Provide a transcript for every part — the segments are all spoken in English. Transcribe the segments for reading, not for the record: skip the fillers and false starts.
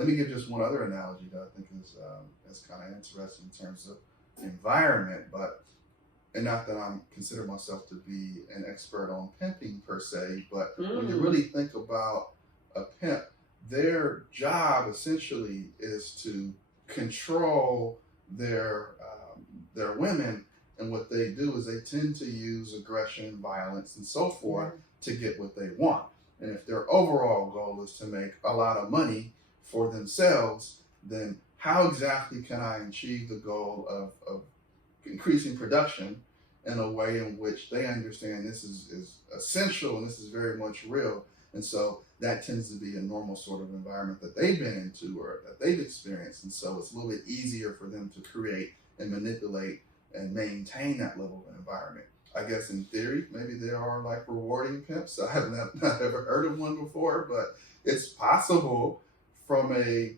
Let me give just one other analogy that I think is kind of interesting in terms of environment, but and not that I consider myself to be an expert on pimping per se, but when you really think about a pimp, their job essentially is to control their women, and what they do is they tend to use aggression, violence, and so forth to get what they want. And if their overall goal is to make a lot of money for themselves, then how exactly can I achieve the goal of increasing production in a way in which they understand this is essential and this is very much real? And so that tends to be a normal sort of environment that they've been into or that they've experienced. And so it's a little bit easier for them to create and manipulate and maintain that level of environment. I guess in theory, maybe there are like rewarding pimps. I have not ever heard of one before, but it's possible from a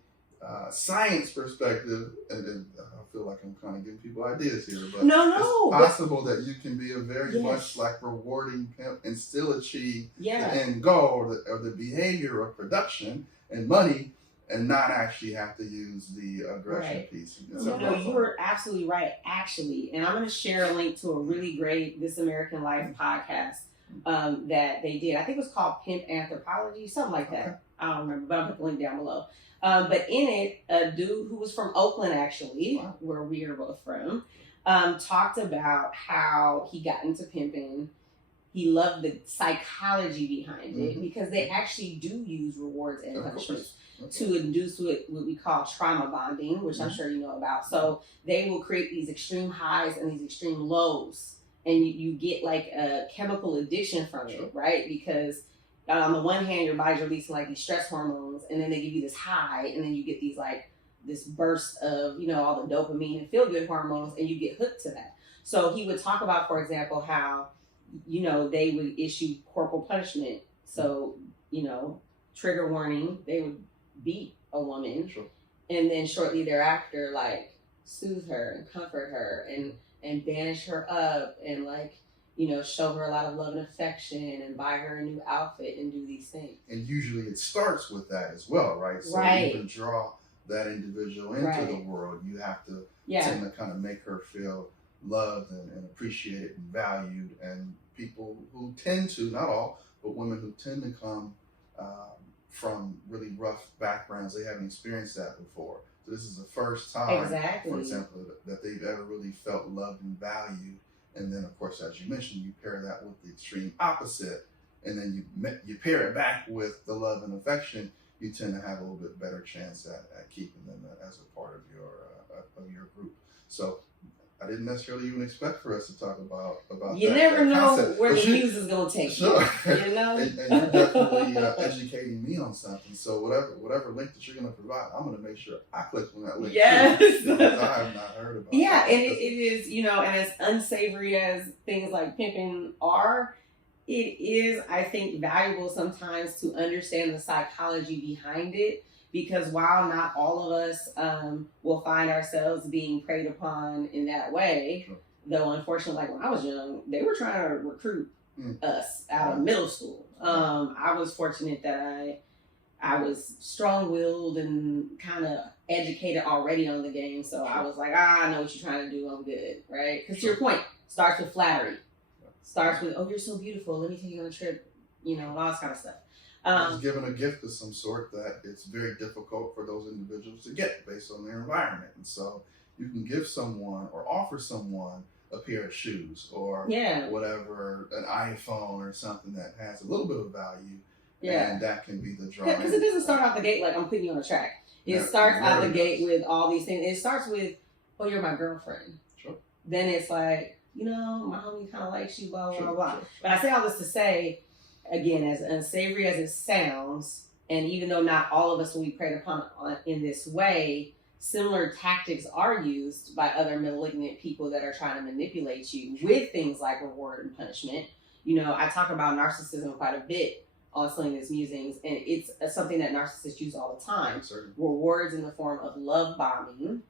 science perspective, and I feel like I'm kind of giving people ideas here, but it's possible that you can be a very much like rewarding pimp and still achieve the end goal or the behavior of production and money, and not actually have to use the aggression piece. No, you're absolutely right, actually. And I'm going to share a link to a really great This American Life podcast that they did. I think it was called Pimp Anthropology, something like that. I don't remember, but I'll put the link down below. But in it, a dude who was from Oakland, actually, where we are both from, talked about how he got into pimping. He loved the psychology behind it because they actually do use rewards and punishments to induce what we call trauma bonding, which I'm sure you know about. So they will create these extreme highs and these extreme lows, and you get like a chemical addiction from it, right? Because on the one hand, your body's releasing like these stress hormones, and then they give you this high, and then you get these like this burst of, you know, all the dopamine and feel good hormones, and you get hooked to that. So he would talk about, for example, how, you know, they would issue corporal punishment. So, you know, trigger warning, they would beat a woman, and then shortly thereafter, like soothe her and comfort her and banish her up and like, you know, show her a lot of love and affection and buy her a new outfit and do these things. And usually it starts with that as well, right? So even draw that individual into the world, you have to tend to kind of make her feel loved and appreciated and valued. And people who tend to, not all, but women who tend to come from really rough backgrounds, they haven't experienced that before. So this is the first time, for example, that they've ever really felt loved and valued. And then, of course, as you mentioned, you pair that with the extreme opposite, and then you pair it back with the love and affection. You tend to have a little bit better chance at keeping them as a part of your group. So I didn't necessarily even expect for us to talk about you that. Never know concept. where the news is going to take you. You know, and you're definitely educating me on something. So whatever link that you're going to provide, I'm going to make sure I click on that link. Yes, too, I have not heard about. Yeah, and it is, you know, and as unsavory as things like pimping are, it is, I think, valuable sometimes to understand the psychology behind it. Because while not all of us will find ourselves being preyed upon in that way, though unfortunately, like when I was young, they were trying to recruit us out of middle school. I was fortunate that I was strong-willed and kind of educated already on the game. So I was like, I know what you're trying to do. I'm good, right? Because to your point, starts with flattery. Starts with, oh, you're so beautiful. Let me take you on a trip, you know, and all this kind of stuff. Just given a gift of some sort that it's very difficult for those individuals to get based on their environment. And so you can give someone or offer someone a pair of shoes or whatever, an iPhone or something that has a little bit of value. And that can be the draw. Because it doesn't start out the gate like I'm putting you on a track. It starts out the gate with all these things. It starts with, oh, you're my girlfriend. Then it's like, you know, my homie kind of likes you, blah, blah, blah. But I say all this to say, again, as unsavory as it sounds, and even though not all of us will be preyed upon in this way, similar tactics are used by other malignant people that are trying to manipulate you with things like reward and punishment. You know, I talk about narcissism quite a bit on Selena's Musings, and it's something that narcissists use all the time. Rewards in the form of love bombing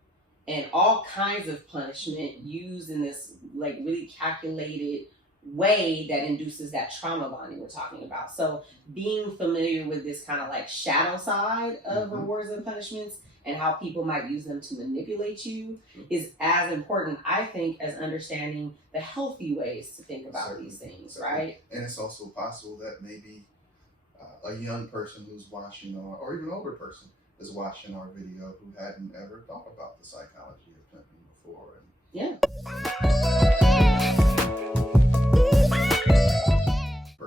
and all kinds of punishment used in this like really calculated way that induces that trauma bonding we're talking about. So being familiar with this kind of like shadow side of rewards and punishments and how people might use them to manipulate you is as important, I think, as understanding the healthy ways to think about these things, right? And it's also possible that maybe a young person who's watching, or even an older person is watching our video who hadn't ever thought about the psychology of pimping before. Yeah.